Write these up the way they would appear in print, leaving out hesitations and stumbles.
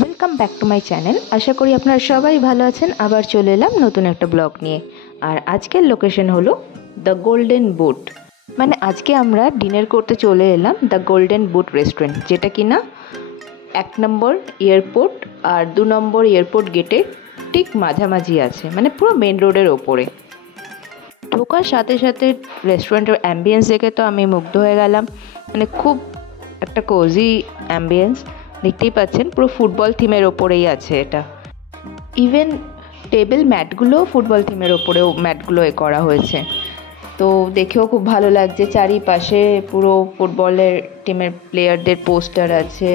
Welcome back to my channel. আশা করি আপনারা সবাই ভালো আছেন। আবার চলে এলাম নতুন একটা ব্লগ নিয়ে। আর আজকের লোকেশন হলো দ্য গোল্ডেন বুট। মানে আজকে আমরা ডিনার করতে চলে এলাম দ্য গোল্ডেন বুট রেস্টুরেন্ট, যেটা কিনা 1 নম্বর এয়ারপোর্ট আর 2 নম্বর এয়ারপোর্ট গেটে ঠিক মাঝামাঝি আছে, মানে পুরো মেন রোডের ওপরে। ঢোকার সাথে সাথে রেস্টুরেন্টের অ্যাম্বিয়েন্স দেখে তো আমি মুগ্ধ হয়ে গেলাম। মানে খুব একটা কোজি অ্যাম্বিয়েন্স, দেখতেই পাচ্ছেন পুরো ফুটবল থিমের ওপরেই আছে এটা। ইভেন টেবিল ম্যাটগুলো ফুটবল থিমের ওপরেও ম্যাটগুলো করা হয়েছে, তো দেখেও খুব ভালো লাগছে। চারিপাশে পুরো ফুটবলের টিমের প্লেয়ারদের পোস্টার আছে,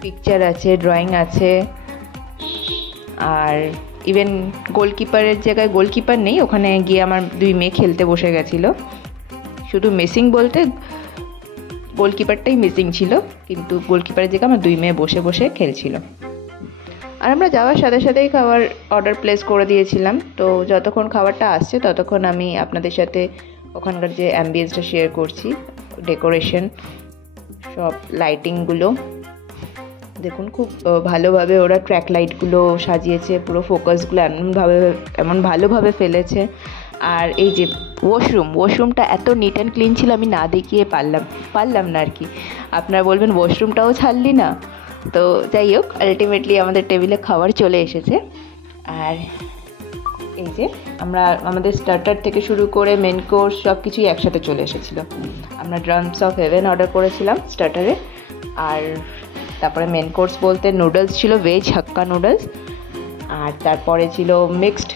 পিকচার আছে, ড্রয়িং আছে। আর ইভেন গোলকিপারের জায়গায় গোলকিপার নেই, ওখানে গিয়ে আমার 2 মেয়ে খেলতে বসে গেছিলো। শুধু মিসিং বলতে গোলকিপারটাই মিসিং ছিল, কিন্তু গোলকিপারের জায়গায় আমার 2 মেয়ে বসে বসে খেলছিল। আর আমরা যাওয়ার সাথে সাথেই খাবার অর্ডার প্লেস করে দিয়েছিলাম। তো যতক্ষণ খাবারটা আসছে ততক্ষণ আমি আপনাদের সাথে ওখানকার যে অ্যাম্বিয়েন্সটা শেয়ার করছি। ডেকোরেশন, সব লাইটিংগুলো দেখুন, খুব ভালোভাবে ওরা ট্র্যাক লাইটগুলো সাজিয়েছে, পুরো ফোকাসগুলো এমন ভালোভাবে ফেলেছে। আর এই যে ওয়াশরুমটা এত নিট অ্যান্ড ক্লিন ছিল, আমি না দেখিয়ে পারলাম না আর কি। আপনারা বলবেন ওয়াশরুমটাও ছাড়লি না, তো যাই হোক, আলটিমেটলি আমাদের টেবিলে খাবার চলে এসেছে। আর এই যে আমাদের স্টার্টার থেকে শুরু করে মেন কোর্স সব কিছুই একসাথে চলে এসেছিলো। আমরা ড্রামস অফ হেভেন অর্ডার করেছিলাম স্টার্টারে, আর তারপরে মেন কোর্স বলতে নুডলস ছিল, ভেজ হাক্কা নুডলস। আর তারপরে ছিল মিক্সড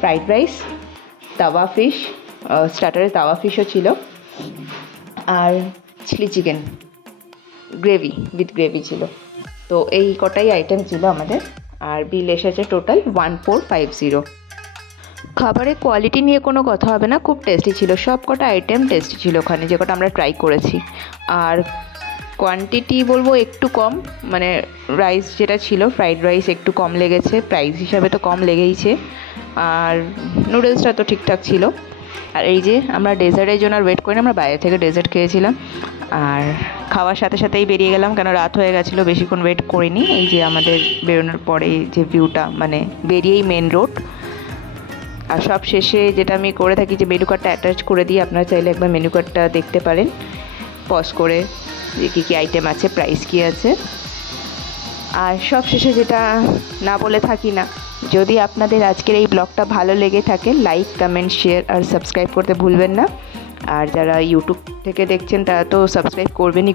ফ্রাইড রাইস, তাওয়া ফিশ, স্টার্টারে তাওয়া ফিশও ছিল, আর চিলি চিকেন উইথ গ্রেভি ছিল। তো এই কটাই আইটেম ছিল আমাদের, আর বিল এসেছে টোটাল 1450। খাবারের কোয়ালিটি নিয়ে কোনো কথা হবে না, খুব টেস্টি ছিল। সব কটা আইটেম টেস্টি ছিল ওখানে, যে কটা আমরা ট্রাই করেছি। আর কোয়ান্টিটি বলবো একটু কম, মানে রাইস যেটা ছিল ফ্রাইড রাইস একটু কম লেগেছে, প্রাইস হিসাবে তো কম লেগেইছে। আর নুডলসটা তো ঠিকঠাক ছিল। আর এই যে আমরা ডেজার্টের জন্য আর ওয়েট করি না, আমরা বাইরে থেকে ডেজার্ট খেয়েছিলাম। আর খাওয়ার সাথে সাথেই বেরিয়ে গেলাম, কেন রাত হয়ে গেছিলো, বেশিক্ষণ ওয়েট করিনি। এই যে আমাদের বেরোনোর পরে যে ভিউটা, মানে বেরিয়েই মেন রোড। আর সব শেষে যেটা আমি করে থাকি, যে মেনু কার্ডটা অ্যাটাচ করে দিই, আপনারা চাইলে একবার মেনু কার্ডটা দেখতে পারেন পজ করে, যে কী কী আইটেম আছে, প্রাইস কী আছে। আর সব শেষে যেটা না বলে থাকি না, যদি আপনাদের আজকের এই ব্লগটা ভালো লেগে থাকে, লাইক, কমেন্ট, শেয়ার আর সাবস্ক্রাইব করতে ভুলবেন না। আর যারা ইউটিউব থেকে দেখছেন তারা তো সাবস্ক্রাইব করবেন,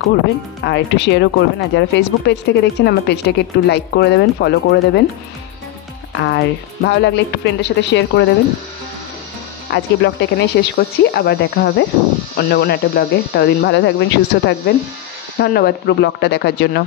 আর একটু শেয়ারও করবেন। আর যারা ফেসবুক পেজ থেকে দেখছেন, আমার পেজটাকে একটু লাইক করে দেবেন, ফলো করে দেবেন, আর ভালো লাগলে একটু ফ্রেন্ডের সাথে শেয়ার করে দেবেন। আজকে ব্লগটা এখানেই শেষ করছি, আবার দেখা হবে অন্য কোনো একটা ব্লগে। ততদিন ভালো থাকবেন, সুস্থ থাকবেন। ধন্যবাদ পুরো ব্লগটা দেখার জন্য।